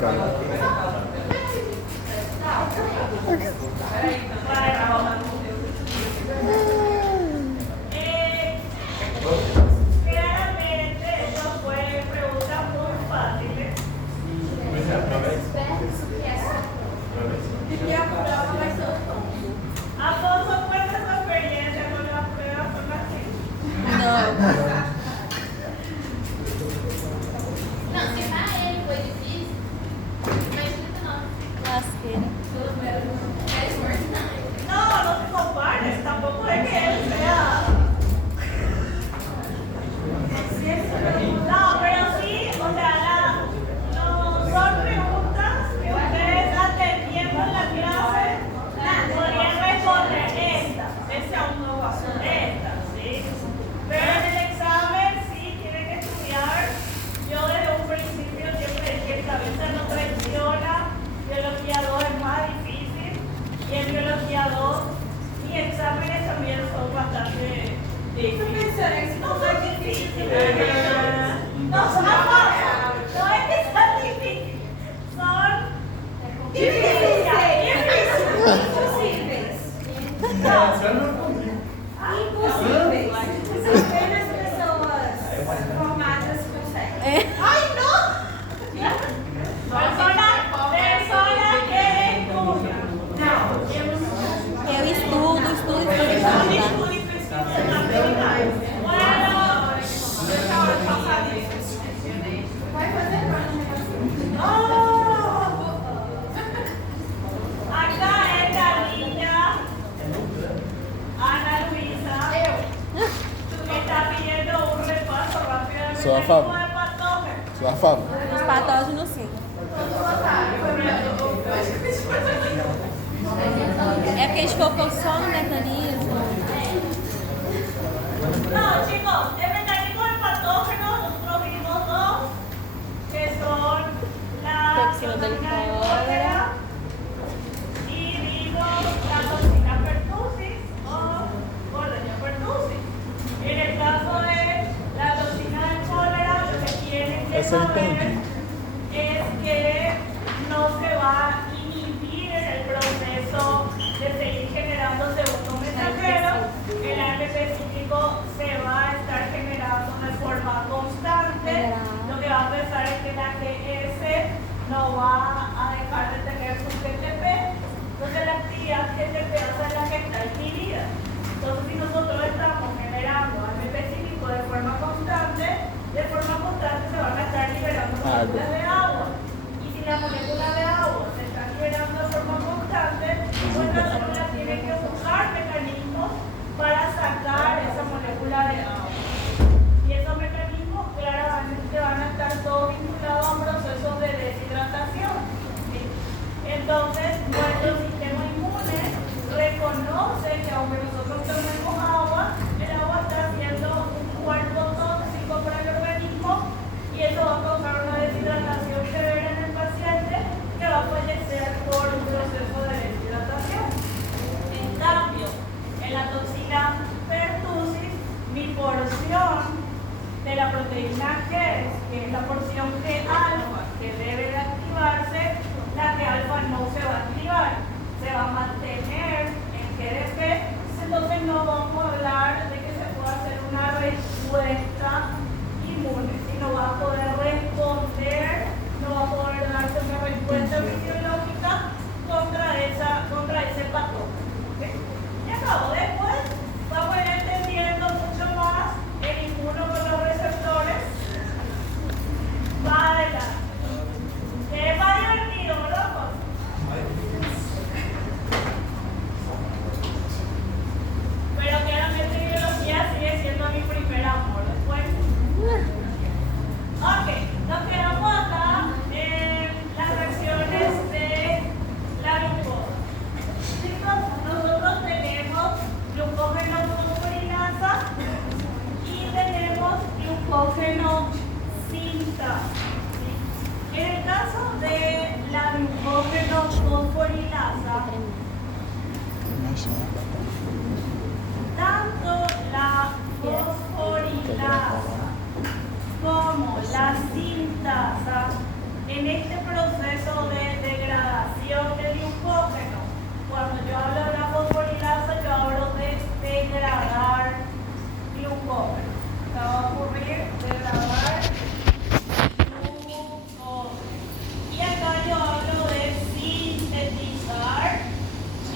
Carlos. Claramente eso fue preguntas muy fáciles. Afonso, cuenta su experiencia con la prueba formativa. No. Não, se pra ele foi difícil, imagina nós. Lasqueira. É esforço, não. No, no se compare, tampoco es que él sea. No, pero sí, o sea, no, son preguntas que ustedes atendiendo en la clase podrían responder esta aún no va, esta, ¿sí? Pero en el examen sí tienen que estudiar. Yo desde un principio siempre dije que cabeza no traiciona, biología 2 es más difícil y en biología 2 mis exámenes también son bastante difíciles. No son difíciles. No son fáciles. No es que sean difíciles. Son difíciles. Imposibles. Impossíveis. Apenas pessoas formadas conseguem. ¡Ay, no! Personas que estudian. Eu estudo. Estudo y pesquisa también. Bueno, Vai fazer acá es la niña Ana Luisa, que está pidiendo un repaso rápido del Sua mecanismo fama. de patógeno. Sua fama. Os patógenos, sim. É porque a gente focou só no mecanismo. No, chicos, el mecanismo del patógeno nosotros vimos dos, que son la Toxina del cólera y vimos la toxina pertussis o Borrelia pertussis. En el caso de la toxina del cólera, lo que tienen que Essa eu saber entendi. es que no se va a inhibir en el proceso de seguir generando segundo mensajero. El ARP específico se va a estar generando de forma constante. Lo que va a pasar es que la GS no va a dejar de tener su GTP. Entonces la actividad GTP es la que está inhibida. Entonces si nosotros estamos generando ARP específico de forma constante se van a estar liberando moléculas de agua. Y si la molécula de agua se está liberando de forma constante, pues la célula tiene que buscar mecanismos para sacar esa molécula de agua. Y esos mecanismos claramente van a estar todos vinculados a un proceso de deshidratación. ¿Sí? Entonces, nuestro sistema inmune reconoce que aunque nosotros tomemos agua, el agua está haciendo un cuerpo tóxico para el organismo y eso va a causar una deshidratación severa en el paciente que va a fallecer por un proceso de deshidratación. En cambio, en la toxina pertussis, mi porción de la proteína G, que es la porción G alfa, que debe de activarse, la G alfa no se va a activar, se va a mantener en GDP, entonces no vamos a hablar de que se pueda hacer una respuesta inmune, sino va a poder responder, no va a poder darse una respuesta fisiológica contra ese patógeno. ¿Okay? Y acabo, después vamos a ir entendiendo mucho más el inmuno con los receptores. Va adelante. Que es más divertido, ¿verdad? Pero claramente biología sigue siendo mi primer amor. Después. Ok, nos quedamos acá en las reacciones de la glucosa. Chicos, nosotros tenemos glucógeno fosforilasa y tenemos glucógeno sintasa. En el caso de la glucógeno fosforilasa, tanto la fosforilasa como la sintasa En este proceso de degradación del glucógeno, cuando yo hablo de la fosforilasa, yo hablo de degradar glucógeno. ¿Qué va a ocurrir? Degradar glucógeno. Y acá yo hablo de sintetizar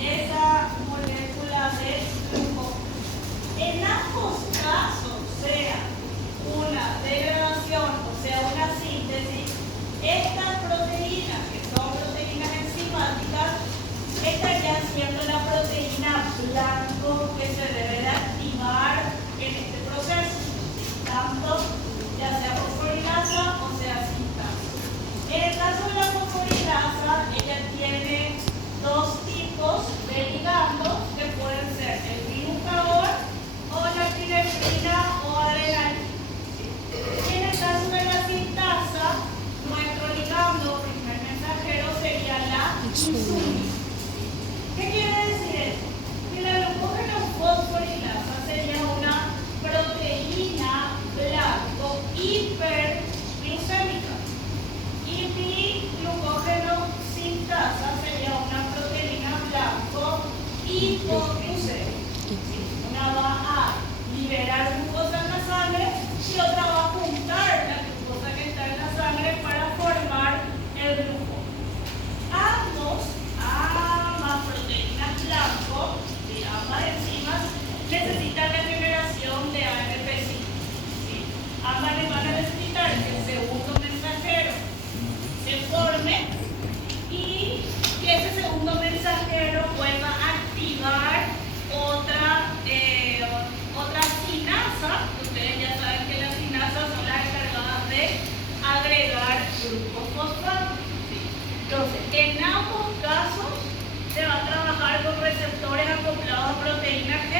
esa molécula de glucógeno. En ambos casos, sea una degradación o sea una síntesis, estas proteínas, que son proteínas enzimáticas, estarían siendo la proteína blanco que se debe de activar en este proceso, tanto ya sea fosforilasa o sea sintasa. En el caso de la fosforilasa, ella tiene dos tipos de ligandos que pueden ser el glucagón o la epinefrina o adrenalina. Y en el caso de la sintasa, nuestro ligando primer mensajero sería la insulina. ¿Qué quiere decir esto? Que la glucógeno fosforilasa sería una proteína blanco hiperglucémica. Y mi glucógeno sintasa sería una proteína blanco hipoglucémica. Una va a liberar glucosa en la sangre y otra va a juntar la glucosa que está en la sangre para formar el glucógeno. Ambas proteínas blanco, ambas enzimas, necesitan la generación de AMP5. ¿Sí? Ambas le van a necesitar que el segundo mensajero se forme y que ese segundo mensajero pueda activar otra sinasa. Ustedes ya saben que las sinasas son las encargadas de agregar grupos fosfato. Entonces, en ambos casos se va a trabajar con receptores acoplados a proteína G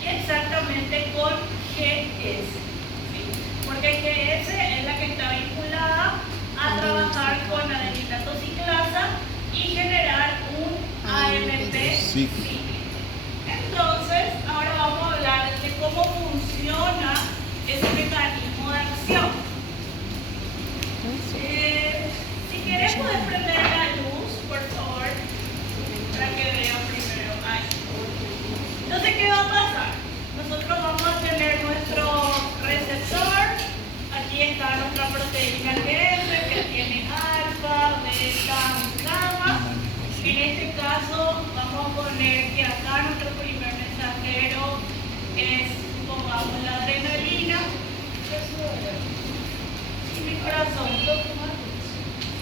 y exactamente con GS. ¿Sí? Porque GS es la que está vinculada a trabajar con adenina toxiclasa y generar un AMP cíclico. Entonces, ahora vamos a hablar de cómo funciona ese mecanismo de acción. Si quieres, puedes prender la luz, por favor, para que vean primero. Ahí. Entonces, ¿qué va a pasar? Nosotros vamos a tener nuestro receptor. Aquí está nuestra proteína que tiene alfa, beta, gamma. En este caso, vamos a poner que acá nuestro primer mensajero es, pongamos la adrenalina. Y mi corazón.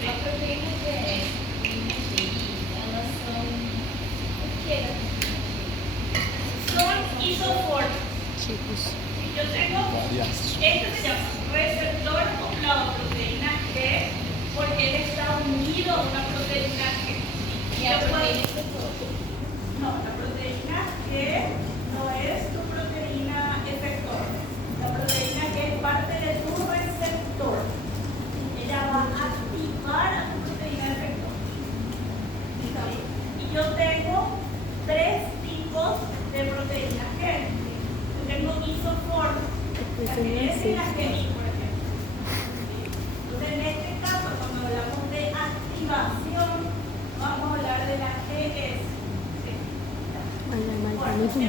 As proteínas de elas são o quê? Son isoformas. Tipos. Yo tengo, este se llama receptor acoplado a proteína G porque él está unido a una proteína G. E a proteína No, la proteína G no es tu proteína efector. La proteína G es parte de tu receptor. Ella va a activar a tu proteína efector. Y yo tengo tres tipos de proteínas G. Yo tengo isoformas, la GS y la GI, por ejemplo. Entonces, en este caso, cuando hablamos de activación, vamos a hablar de la GS. Olha, mas tá muito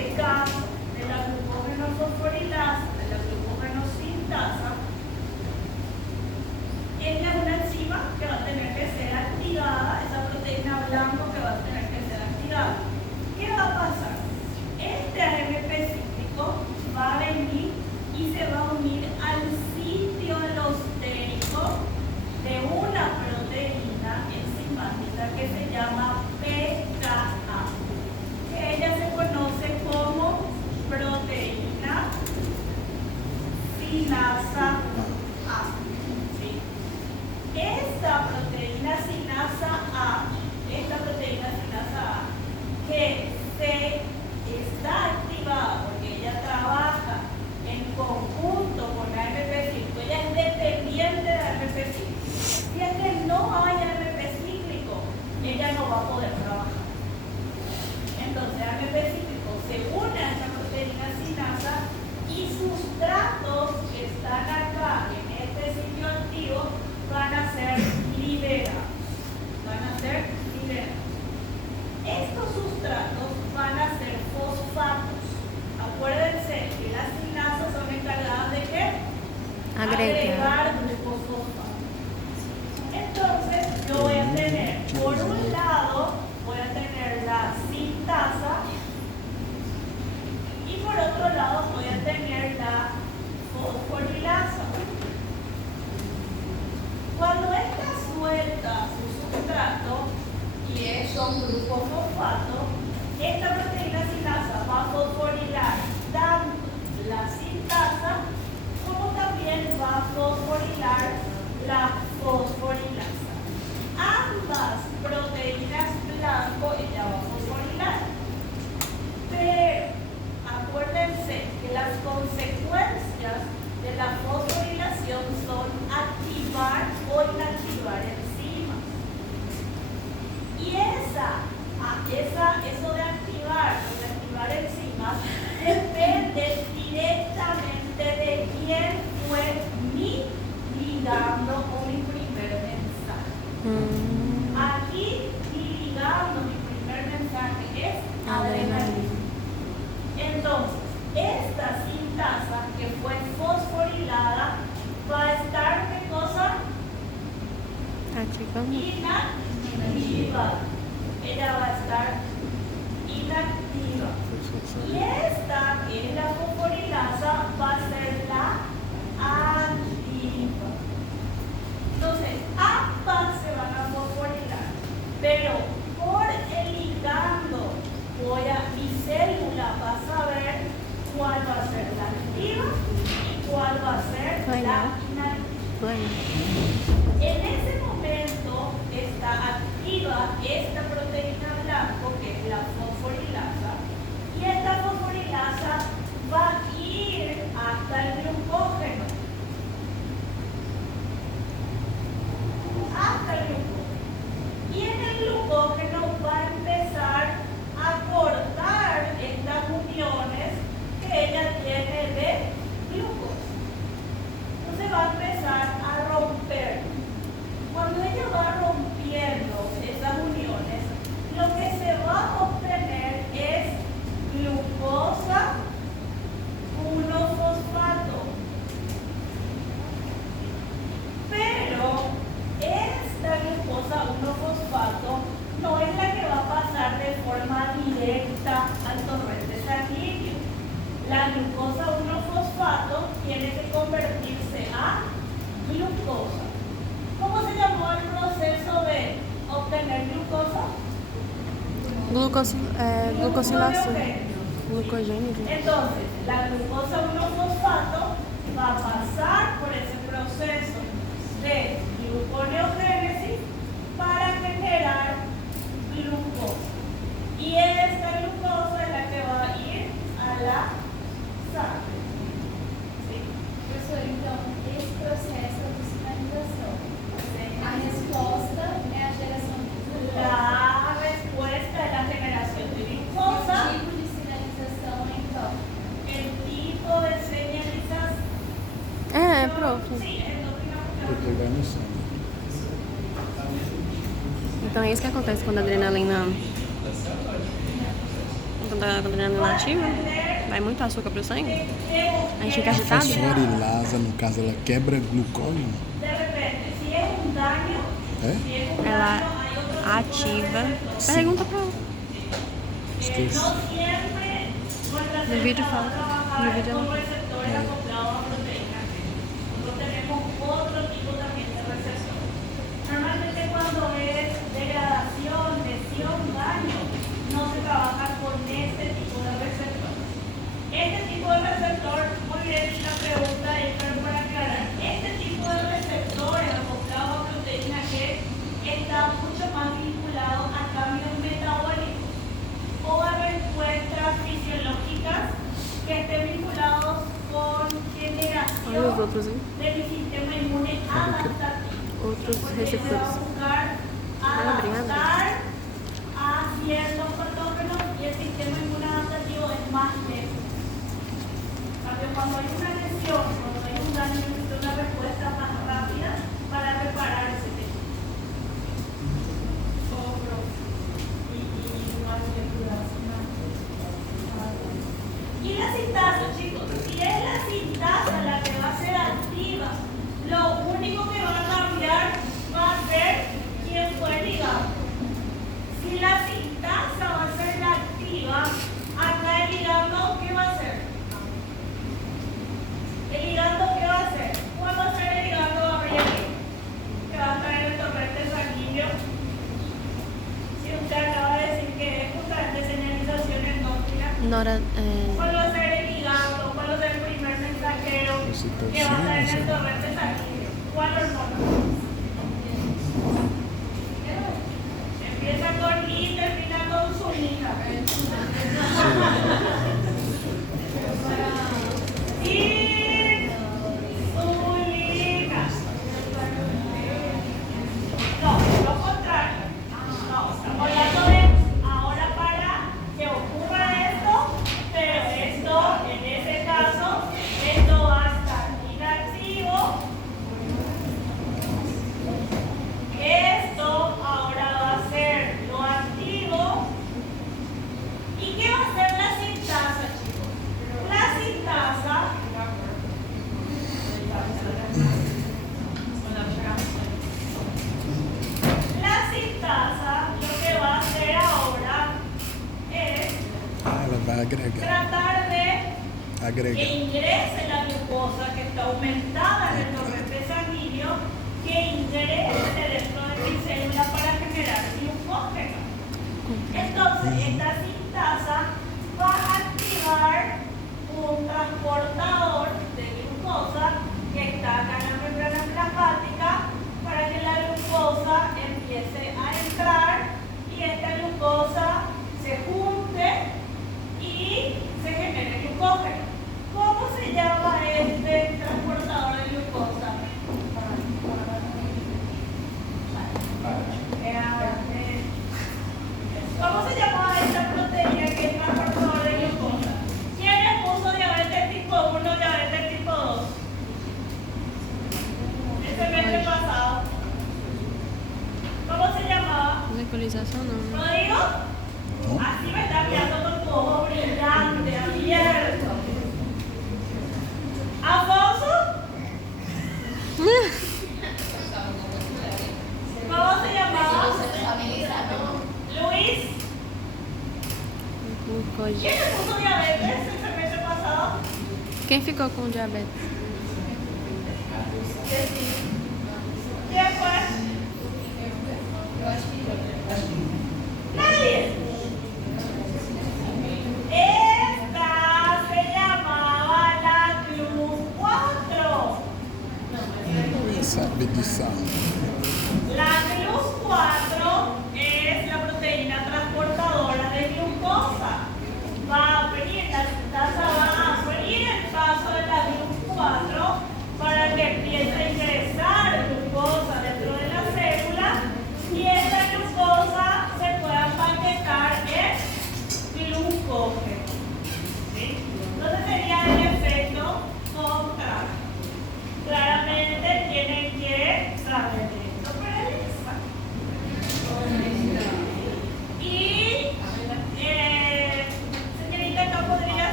este caso de la glucógeno-fosforilasa, de la glucógeno-sintasa, ella es una enzima que va a tener que ser activada, esa proteína blanco que va a tener que ser activada. ¿Qué va a pasar? Este AMP cíclico va a venir y se va a unir al sitio alostérico de una proteína enzimática que se llama pKa, que ella se conoce como proteína sinasa A. ¿Sí? Esta proteína sinasa A, que se está activada porque ella trabaja en conjunto con la AMP cíclico, ella es dependiente de la AMP cíclico. Si es que no hay AMP cíclico, ella no va a poder trabajar. Entonces, AMP cíclico se une a esta proteína sinasa y sustratos que están acá en este sitio activo van a ser liberados. Estos sustratos van a ser fosfatos. Acuérdense que las sinasas son encargadas de ¿qué? Agregar glucofosfato. Entonces, yo voy a tener, por un lado, voy a tener la sintasa y por otro lado voy a tener la fosforilasa. Cuando esta suelta su sustrato y son grupos fosfato, esta proteína sinasa va a fosforilar tanto la sintasa como también va a fosforilar la fosforilasa. Ambas proteínas blanco ella va a fosforilar. Pero acuérdense que las consecuencias de la fosforilación son activar o inactivar enzimas. Y eso de activar o desactivar enzimas depende directamente de quién fue mi ligando o mi primer mensaje. Aquí mi ligando, mi primer mensaje es adrenalina. Entonces, esta sintasa que fue fosforilada va a estar, ¿qué cosa? Inactiva. Ella va a estar inactiva. Y esta, que es la fosforilasa, va a ser la activa. Entonces, ambas se van a fosforilar. Pero por el ligando, mi célula va a saber cuál va a ser la activa y cuál va a ser la inactiva. En ese momento está activa esta proteína blanco, que es la fosforilasa, y esta fosforilasa va a ir hasta el glucógeno. Y en el glucógeno va a empezar a cortar estas uniones que ella tiene de glucosa. Entonces va a empezar a romper. Cuando ella va rompiendo esas uniones, lo que se va a obtener es glucosa 1-fosfato. Pero esta glucosa 1-fosfato no es la que va a pasar de forma directa al torrente sanguíneo. La glucosa 1-fosfato tiene que convertirse a glucosa. ¿Cómo se llamó el proceso de obtener glucosa? Glucosilação. Glucogênese. Entonces, la glucosa 1-fosfato va a pasar por ese proceso de gluconeogénesis para generar glucosa. Y esta glucosa es la que va a ir a la sangre. ¿Sí? Professor, então, esse processo de sinalização, a resposta é a geração de glucose. La respuesta es la generación de glucosa. O tipo de sinalização, então? El tipo de señalización. Pronto. Sí, es endocrina Porque vai no sangue. Então é isso que acontece quando a adrenalina quando a adrenalina inativa, vai muito açúcar pro sangue. A gente fica A agitado. fosforilasa, no caso, ela quebra glucose? De repente, si es un daño, É? si es un Ela daño, hay otro tipo de ativa. receptor. Pergunta pra ela. Esqueci. No siempre nuestra No vídeo célula va a fala. trabajar No vídeo con não. receptores acoplados a proteínas. Nosotros tenemos otro tipo también de receptor. Normalmente cuando es degradación, lesión, daño, no se trabaja con este tipo de receptor. Este tipo de receptor, muy bien la pregunta es para aclarar, este tipo de receptores acoplados a proteínas que está mucho más vinculado a cambios metabólicos o a respuestas fisiológicas que estén vinculados con Olha os generación outros, hein? de mi sistema inmune adaptativo. Outros Porque se va a receptores. buscar adaptar a ciertos patógenos y el sistema inmune adaptativo es más lento. Cambio, cuando hay una lesión, cuando hay un daño, necesita una respuesta más rápida para reparar ese tejido. Y la sintasa, chicos, si es la sintasa la que va a ser activa, lo único que va a cambiar va a ser quién fue el ligado. Si la sintasa va a ser la activa, acá el ligando, ¿qué va a hacer? ¿El ligando qué va a hacer? ¿Cuál va a ser el ligando aquí? Que va a estar en el torrente sanguíneo. Si usted acaba de decir que es justamente señalización endógena, ¿cuál va a ser el ligando? ¿Cuál va a ser el primer mensajero que va a estar en el torrente sanguíneo? ¿Cuál hormona? Empieza con I y termina con insulina. Insulina. No, lo contrario. No, estamos hablando de ahora para que ocurra esto, pero esto, en ese caso, esto va a estar inactivo. Esto ahora va a ser lo activo. ¿Y qué va a ser la sintasa, chicos? La sintasa lo que va a hacer ahora es Ah, ela vai agregar. tratar de que Agregar. ingrese la glucosa que está aumentada en el torrente sanguíneo, que ingrese dentro de mi célula para generar glucógeno. Entonces, esta sintasa va a activar un transportador de glucosa que está acá en la membrana plasmática para que la glucosa empiece a entrar y esta glucosa se junte y se genere glucógeno. ¿Cómo se llama este transportador de glucosa? ¿Cómo se llamaba esta proteína que es transportador de glucosa? ¿Quién le puso diabetes tipo 1, diabetes tipo 2? El semestre pasado. ¿Cómo se llamaba? Glicolização não, né? ¿Rodrigo? Así me está mirando con tu ojo brillante, abierto. ¿Alfonso? ¿Cómo se llamaba? Luis. Glucose. ¿Quién le puso diabetes el semestre pasado? Quem ficou com diabetes? ¿Quién fue? Nadie. Esta se llamaba la GLUS4. Sabe disso. La GLUS4 es la proteína transportadora de glucosa. Va a abrir, la sintasa va a abrir el paso de la GLUS4 para que empiece a ingresar glucosa dentro de la célula y esta glucosa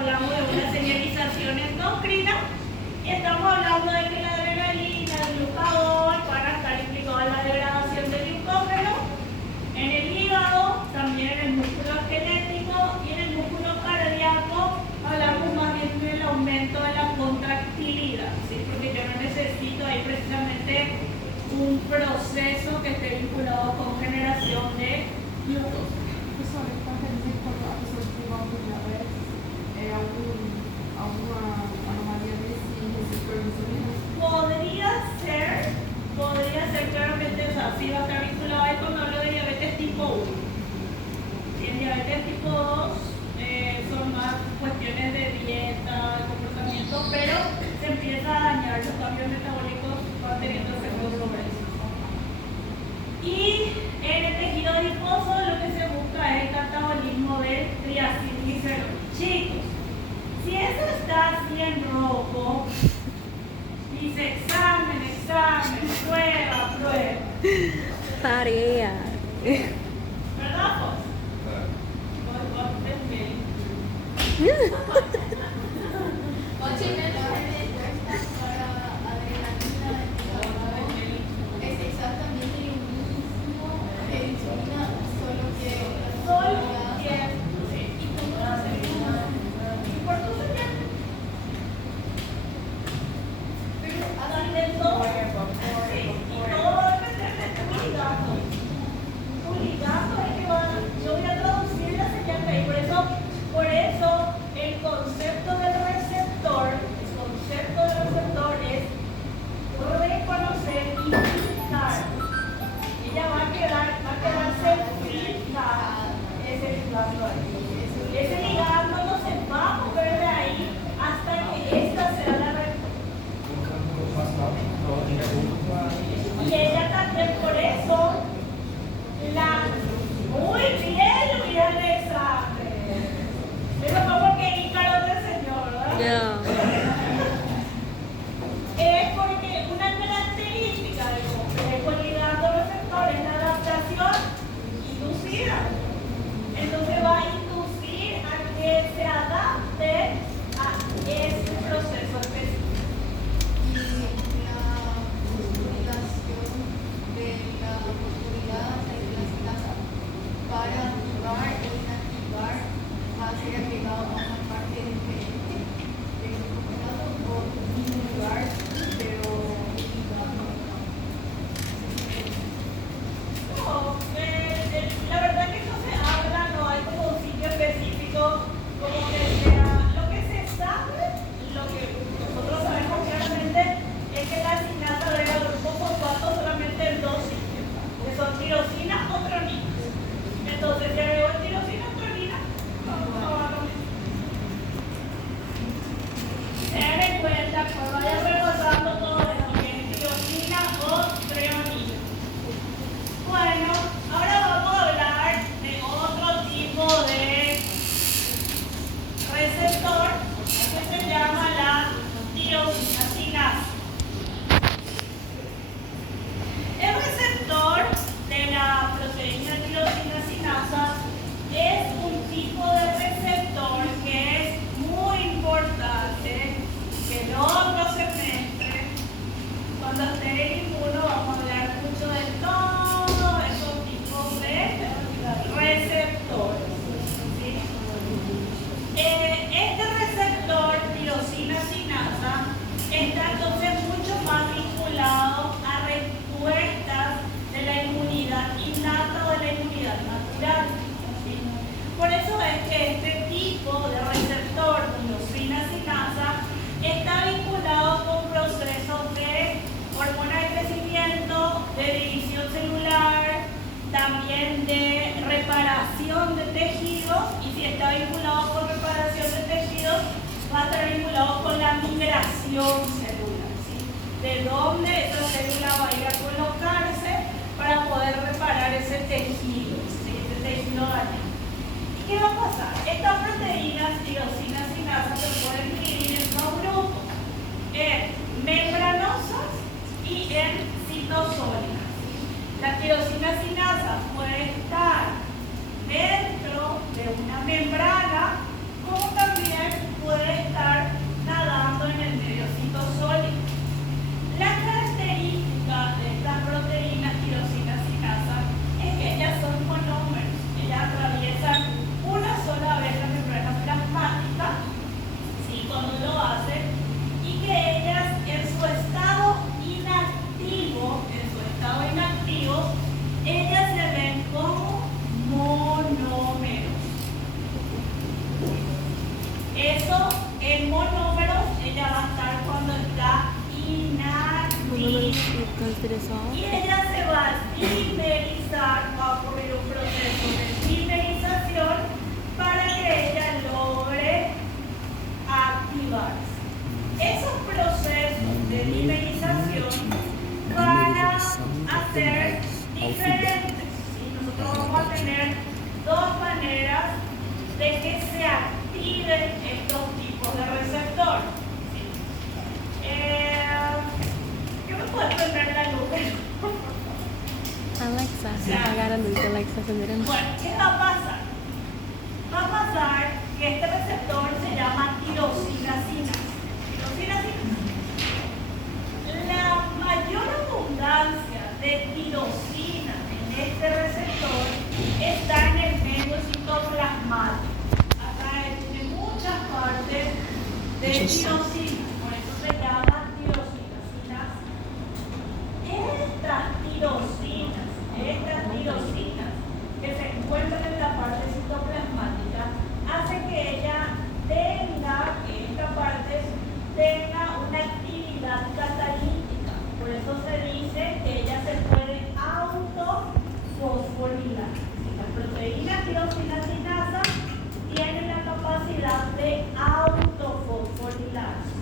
hablamos de una señalización endocrina y estamos hablando de que la adrenalina, el glucagón van a estar implicados en la degradación del glucógeno, en el hígado, también en el músculo esquelético y en el músculo cardíaco. Hablamos más bien del aumento de la contractilidad, ¿sí? Porque yo no necesito ahí precisamente un proceso que esté vinculado con generación de glucosa. Podría ser claramente, o sea, sí va a estar vinculado ahí cuando hablo de diabetes tipo 1. Y en diabetes tipo 2 son más cuestiones de dieta, de comportamiento, pero se empieza a dañar, los cambios metabólicos van teniendo efectos sobre eso. Y en el tejido adiposo lo que se busca es el catabolismo de triacilglicerol. Chicos, si eso está así en rojo, dice examen, prueba. Tarea. ¿Verdad, vos? Es exactamente lo mismo que insulina, solo que ¿Y cómo lo hacen? ¿Y por tu señal? pero Así de todo. Sí, y todo va a depender de tu ligazo. Tu ligazo es que va. Yo voy a traducir la señal que hay. Por eso el concepto del receptor es reconocer y fijar. Ella va a quedarse fija ese ligando ahí. Ese ligando no se va a mover de ahí hasta que esta sea la respuesta. Y ella también por eso muy bien, Luis Alexander. Eso fue porque Ícaro te enseñó, ¿verdad? Yeah. Es porque una característica del complejo ligando receptor es la adaptación inducida. Entonces va a inducir a que se adapte a ese proceso específico. y la utilización de la oportunidad de la estraza para activar o inactivar va a ser agregado a una parte diferente del computador o un lugar, pero No, la verdad que no se habla, no hay como un sitio específico como que sea. Lo que se sabe, lo que nosotros sabemos claramente es que la asignación agrega grupo fosfato solamente en 2 sitios, que son tirosina o tronina. Entonces, si agrego tirosina o tronina, no va a cambiar. Ten en cuenta cuando vayas repasando todo esto, que es tirosina o treonina. Bueno, ahora vamos a hablar de otro tipo de receptor que se llama la tirosina sinasa. El receptor de la proteína tirosina sinasa es un tipo de receptor que es muy importante que el otro semestre, cuando esté en inmuno, vamos a hablar mucho de todos esos tipos de receptores. ¿Sí? Este receptor tirosina sinasa está entonces mucho más vinculado a respuestas de la inmunidad innata o de la inmunidad natural. ¿Sí? Por eso es que este tipo de receptor tirosina sinasa está vinculado con procesos de hormona de crecimiento, de división celular, también de reparación de tejidos, y si está vinculado con reparación de tejidos, va a estar vinculado con la migración celular, ¿sí? De dónde esa célula va a ir a colocarse para poder reparar ese tejido, ¿sí? Ese tejido dañado. ¿Y qué va a pasar? Estas proteínas tirosina sinasa se pueden dividir en 2 grupos, en membranosas y en citosólicas. La tirosina sinasa puede estar dentro de una membrana, como también consideração. Y ella se va a dimerizar, va a ocurrir un proceso de dimerización para que ella logre activarse. Esos procesos de dimerización van a ser diferentes. Y nosotros vamos a tener dos maneras de que se activen estos tipos de receptores. ¿Qué me puede prender la luz? Alexa, se apagar a luz. Alexa, acender a luz. Bueno, ¿qué va a pasar? Va a pasar que este receptor se llama tirosinasina. La mayor abundancia de tirosina en este receptor está en el medio citoplasmático. Acá tiene muchas partes de tirosina, por eso se llama tirosina. Estas tirosinas que se encuentran en la parte citoplasmática hacen que esta parte tenga una actividad catalítica. Por eso se dice que ella se puede autofosforilar. Las proteínas tirosinasinasa tienen la capacidad de autofosforilarse.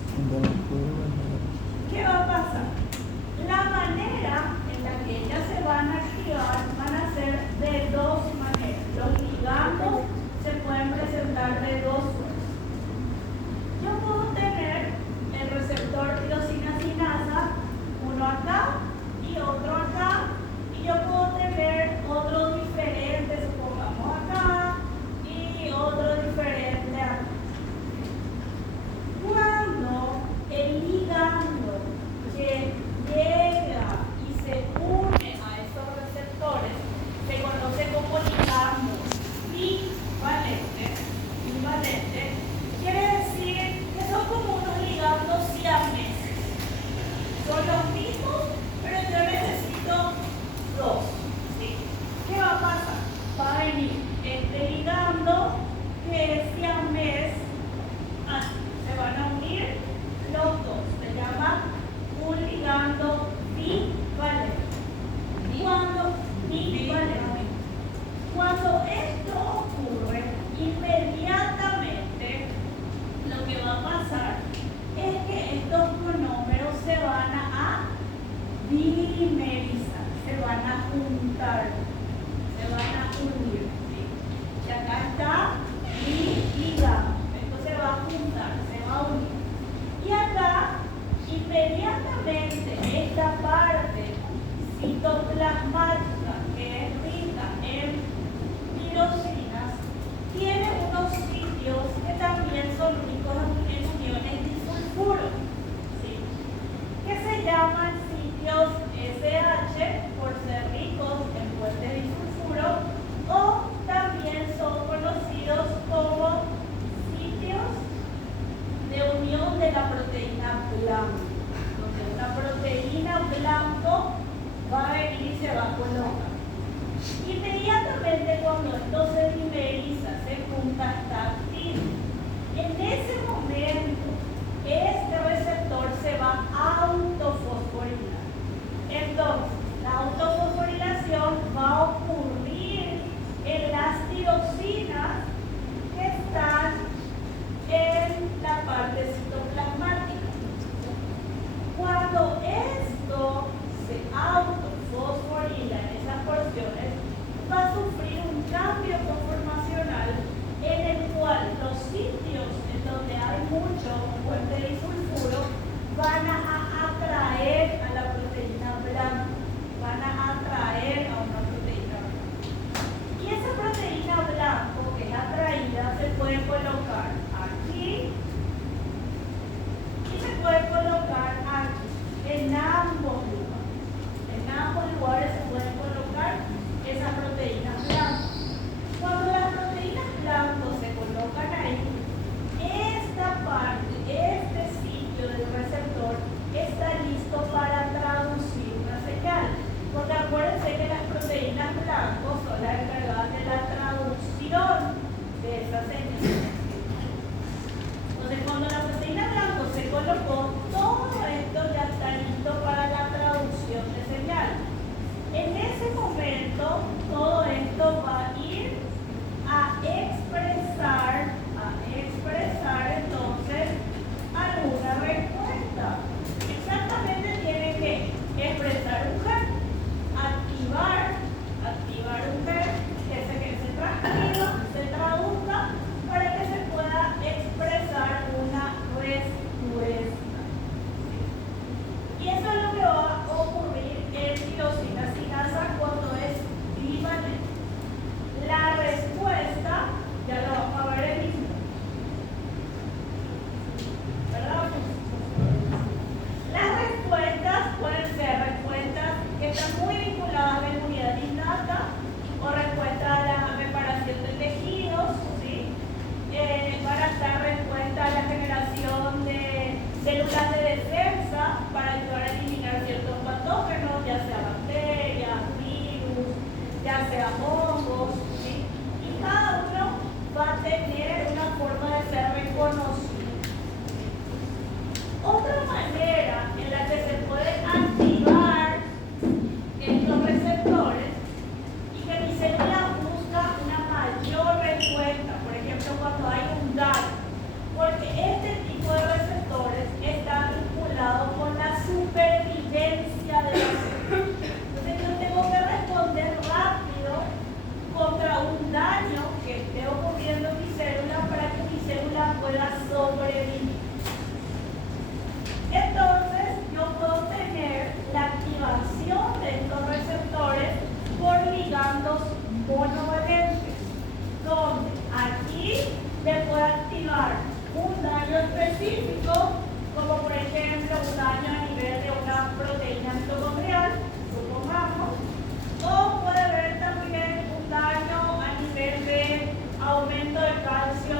aumento de calcio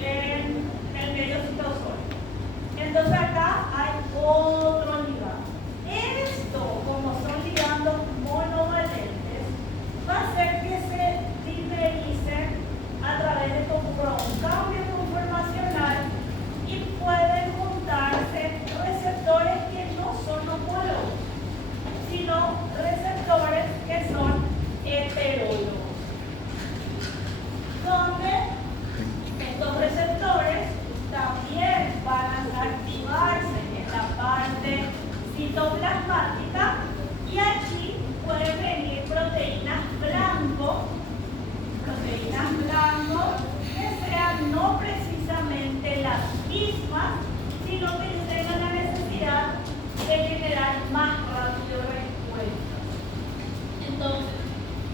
en el medio citosólico. Entonces acá hay otro ligando. Esto, como son ligandos monovalentes, va a hacer que se dimericen a través de un cambio conformacional y pueden juntarse receptores que no son homólogos, sino receptores que son heterólogos, donde estos receptores también van a activarse en la parte citoplasmática y aquí pueden venir proteínas blanco que sean no precisamente las mismas, sino que tengan la necesidad de generar más rápido respuestas. Entonces,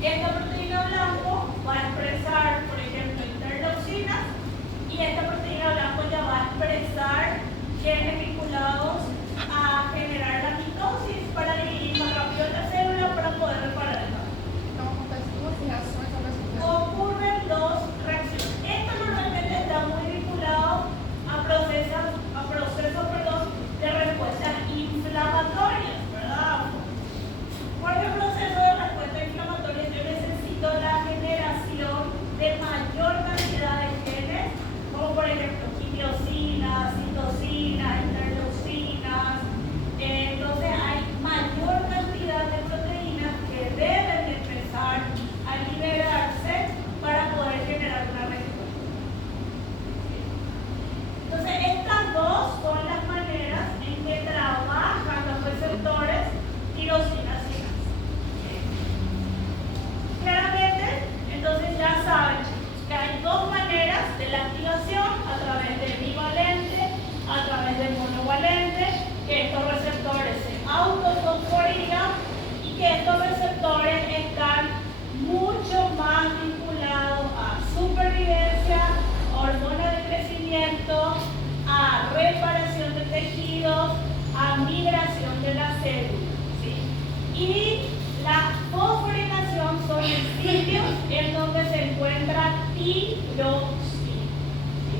esta proteína blanco va a expresar, por ejemplo, interleucinas, y esta proteína blanco ya va a expresar genes vinculados a generar la mitosis para dividir más rápido la célula para poder reparar el daño. Então, acontece duas reações ao mesmo tempo. Ocurren dos reacciones. Esto normalmente está muy vinculado a procesos de respuestas inflamatorias, ¿verdad? Por el proceso de respuesta inflamatoria yo necesito la generación de mayor cantidad de genes, como por ejemplo quimiosinas, citocinas, interleucinas. Entonces hay mayor cantidad de proteínas que deben empezar a liberarse para poder generar una respuesta. Entonces estas dos son las maneras en que trabajan los receptores tirosina sinasa. Claramente, entonces ya saben que hay dos maneras de la activación, a través de bivalente, a través de monovalente, que estos receptores se autofosforilan y que estos receptores están mucho más vinculados a supervivencia, hormona de crecimiento, a reparación de tejidos, a migración de la célula, ¿sí? Y la fosforilación son los sitios en donde se encuentra tirosina, ¿sí?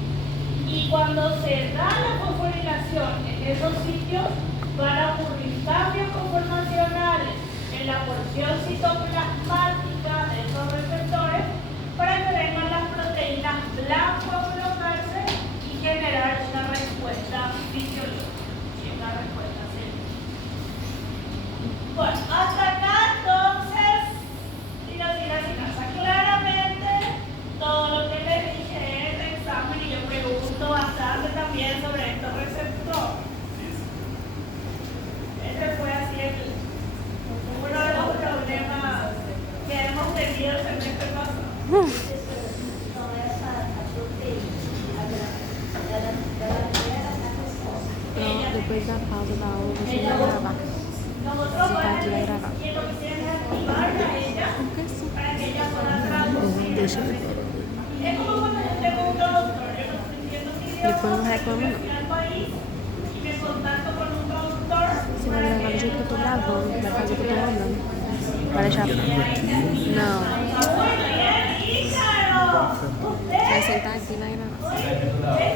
Y cuando se da la fosforilación en esos sitios, van a ocurrir cambios conformacionales en la porción citoplasmática de esos receptores para que vengan las proteínas blanco a colocarse y generar una respuesta fisiológica, ¿sí? Una respuesta celular. Bueno, hasta acá entonces, tirosina sinasa. Claramente, todo lo que les dije en el examen, y yo pregunto bastante también sobre estos receptores. Este fue así uno de los problemas que hemos tenido el semestre pasado. Pronto, depois da pausa da aula, você vai gravar. Nosotros Cidade vai gravar. y lo que quieren es activarla a ella para que ella pueda traducir. Deixa ele parar. Es como cuando yo tengo un traductor, yo no entiendo mi idioma, Depois não reclama yo não. fui al país y me contacto con un traductor. Você vai gravar do jeito que eu tô gravando, vai fazer o que eu tô mandando. Vai deixar. Não. Muy bien, Ícaro. Vai sentar aqui e vai gravar. Usted